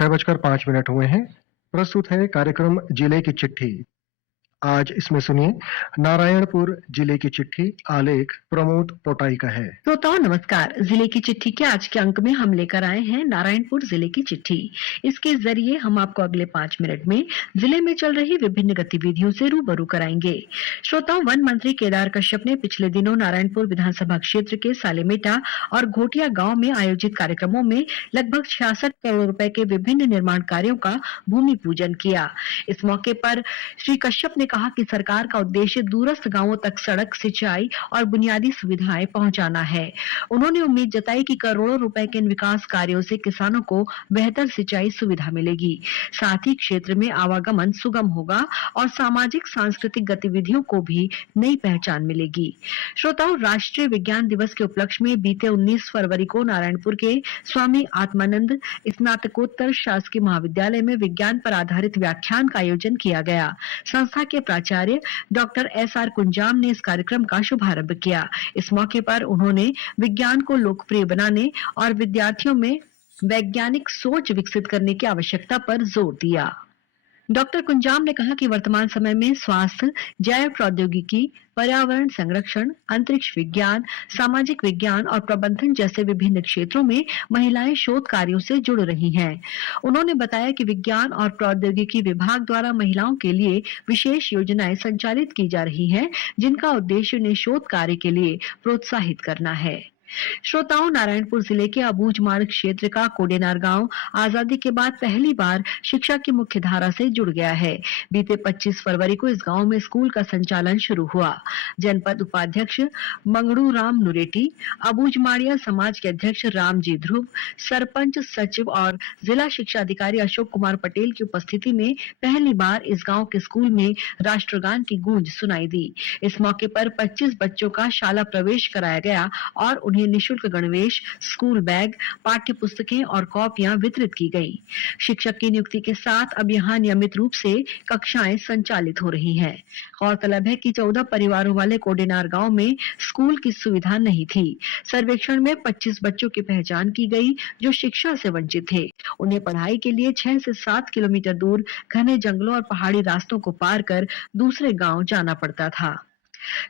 6:05 हुए हैं। प्रस्तुत है कार्यक्रम जिले की चिट्ठी। आज इसमें सुनिए नारायणपुर जिले की चिट्ठी। आलेख प्रमोद पोटाई का है। श्रोताओं नमस्कार। जिले की चिट्ठी के आज के अंक में हम लेकर आए हैं नारायणपुर जिले की चिट्ठी। इसके जरिए हम आपको अगले 5 मिनट में जिले में चल रही विभिन्न गतिविधियों से रूबरू कराएंगे। श्रोताओं, वन मंत्री केदार कश्यप ने पिछले दिनों नारायणपुर विधानसभा क्षेत्र के सालेमेटा और घोटिया गांव में आयोजित कार्यक्रमों में लगभग 66 करोड़ रुपए के विभिन्न निर्माण कार्यों का भूमि पूजन किया। इस मौके पर श्री कश्यप ने कहा कि सरकार का उद्देश्य दूरस्थ गांवों तक सड़क, सिंचाई और बुनियादी सुविधाएं पहुंचाना है। उन्होंने उम्मीद जताई कि करोड़ों रुपए के इन विकास कार्यों से किसानों को बेहतर सिंचाई सुविधा मिलेगी। साथ ही क्षेत्र में आवागमन सुगम होगा और सामाजिक सांस्कृतिक गतिविधियों को भी नई पहचान मिलेगी। श्रोताओं, राष्ट्रीय विज्ञान दिवस के उपलक्ष्य में बीते 19 फरवरी को नारायणपुर के स्वामी आत्मानंद स्नातकोत्तर शासकीय महाविद्यालय में विज्ञान पर आधारित व्याख्यान का आयोजन किया गया। संस्था के प्राचार्य डॉक्टर SR कुंजाम ने इस कार्यक्रम का शुभारंभ किया। इस मौके पर उन्होंने विज्ञान को लोकप्रिय बनाने और विद्यार्थियों में वैज्ञानिक सोच विकसित करने की आवश्यकता पर जोर दिया। डॉक्टर कुंजाम ने कहा कि वर्तमान समय में स्वास्थ्य, जैव प्रौद्योगिकी, पर्यावरण संरक्षण, अंतरिक्ष विज्ञान, सामाजिक विज्ञान और प्रबंधन जैसे विभिन्न क्षेत्रों में महिलाएं शोध कार्यों से जुड़ रही हैं। उन्होंने बताया कि विज्ञान और प्रौद्योगिकी विभाग द्वारा महिलाओं के लिए विशेष योजनाएं संचालित की जा रही हैं, जिनका उद्देश्य उन्हें शोध कार्य के लिए प्रोत्साहित करना है। श्रोताओं, नारायणपुर जिले के अबूझमाड़ क्षेत्र का कोडेनार गांव आजादी के बाद पहली बार शिक्षा की मुख्य धारा से जुड़ गया है। बीते 25 फरवरी को इस गांव में स्कूल का संचालन शुरू हुआ। जनपद उपाध्यक्ष मंगड़ू राम नुरेटी, अबूझमाड़िया समाज के अध्यक्ष रामजी ध्रुव, सरपंच, सचिव और जिला शिक्षा अधिकारी अशोक कुमार पटेल की उपस्थिति में पहली बार इस गांव के स्कूल में राष्ट्रगान की गूंज सुनाई दी। इस मौके पर 25 बच्चों का शाला प्रवेश कराया गया और उन्हें निःशुल्क गणवेश, स्कूल बैग, पाठ्य पुस्तकें और कॉपियां वितरित की गई। शिक्षक की नियुक्ति के साथ अब यहाँ नियमित रूप से कक्षाएं संचालित हो रही हैं। गौरतलब है कि 14 परिवारों वाले कोडेनार गांव में स्कूल की सुविधा नहीं थी। सर्वेक्षण में 25 बच्चों की पहचान की गई जो शिक्षा से वंचित थे। उन्हें पढ़ाई के लिए 6 से 7 किलोमीटर दूर घने जंगलों और पहाड़ी रास्तों को पार कर दूसरे गांव जाना पड़ता था।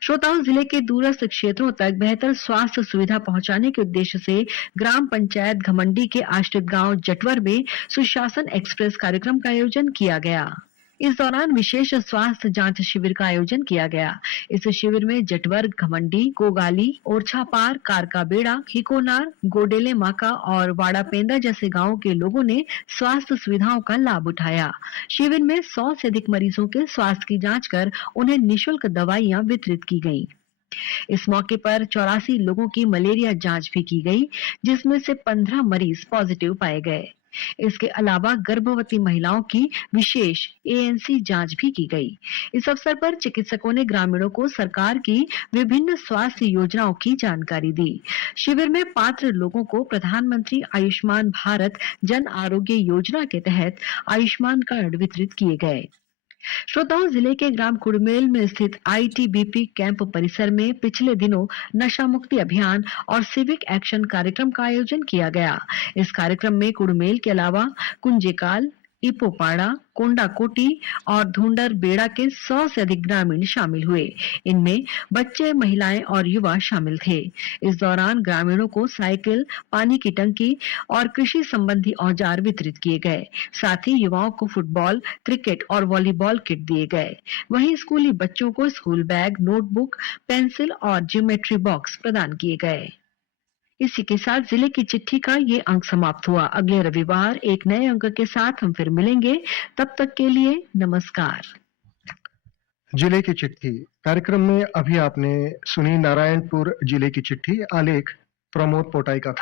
श्रोताओं, जिले के दूरस्थ क्षेत्रों तक बेहतर स्वास्थ्य सुविधा पहुंचाने के उद्देश्य से ग्राम पंचायत घमंडी के आश्रित गांव जटवर में सुशासन एक्सप्रेस कार्यक्रम का आयोजन किया गया। इस दौरान विशेष स्वास्थ्य जांच शिविर का आयोजन किया गया। इस शिविर में जटवर, घमंडी, कोगाली, ओरछापार, कारकाबेड़ा, हिकोनार, गोडेले माका और वाड़ापेंदा जैसे गांवों के लोगों ने स्वास्थ्य सुविधाओं का लाभ उठाया। शिविर में 100 से अधिक मरीजों के स्वास्थ्य की जांच कर उन्हें निःशुल्क दवाइयां वितरित की गयी। इस मौके पर 84 लोगों की मलेरिया जांच भी की गई, जिसमें से 15 मरीज पॉजिटिव पाए गए। इसके अलावा गर्भवती महिलाओं की विशेष ANC जांच भी की गई। इस अवसर पर चिकित्सकों ने ग्रामीणों को सरकार की विभिन्न स्वास्थ्य योजनाओं की जानकारी दी। शिविर में पात्र लोगों को प्रधानमंत्री आयुष्मान भारत जन आरोग्य योजना के तहत आयुष्मान कार्ड वितरित किए गए। श्रोताओं, जिले के ग्राम कुड़मेल में स्थित ITBP कैंप परिसर में पिछले दिनों नशा मुक्ति अभियान और सिविक एक्शन कार्यक्रम का आयोजन किया गया। इस कार्यक्रम में कुड़मेल के अलावा कुंजेकाल, इपोपाड़ा, कोंडाकोटी और धुंडर बेड़ा के 100 से अधिक ग्रामीण शामिल हुए। इनमें बच्चे, महिलाएं और युवा शामिल थे। इस दौरान ग्रामीणों को साइकिल, पानी की टंकी और कृषि संबंधी औजार वितरित किए गए। साथ ही युवाओं को फुटबॉल, क्रिकेट और वॉलीबॉल किट दिए गए। वहीं स्कूली बच्चों को स्कूल बैग, नोटबुक, पेंसिल और ज्योमेट्री बॉक्स प्रदान किए गए। इसी के साथ जिले की चिट्ठी का ये अंक समाप्त हुआ। अगले रविवार एक नए अंक के साथ हम फिर मिलेंगे। तब तक के लिए नमस्कार। जिले की चिट्ठी कार्यक्रम में अभी आपने सुनी नारायणपुर जिले की चिट्ठी। आलेख प्रमोद पोटाई का था।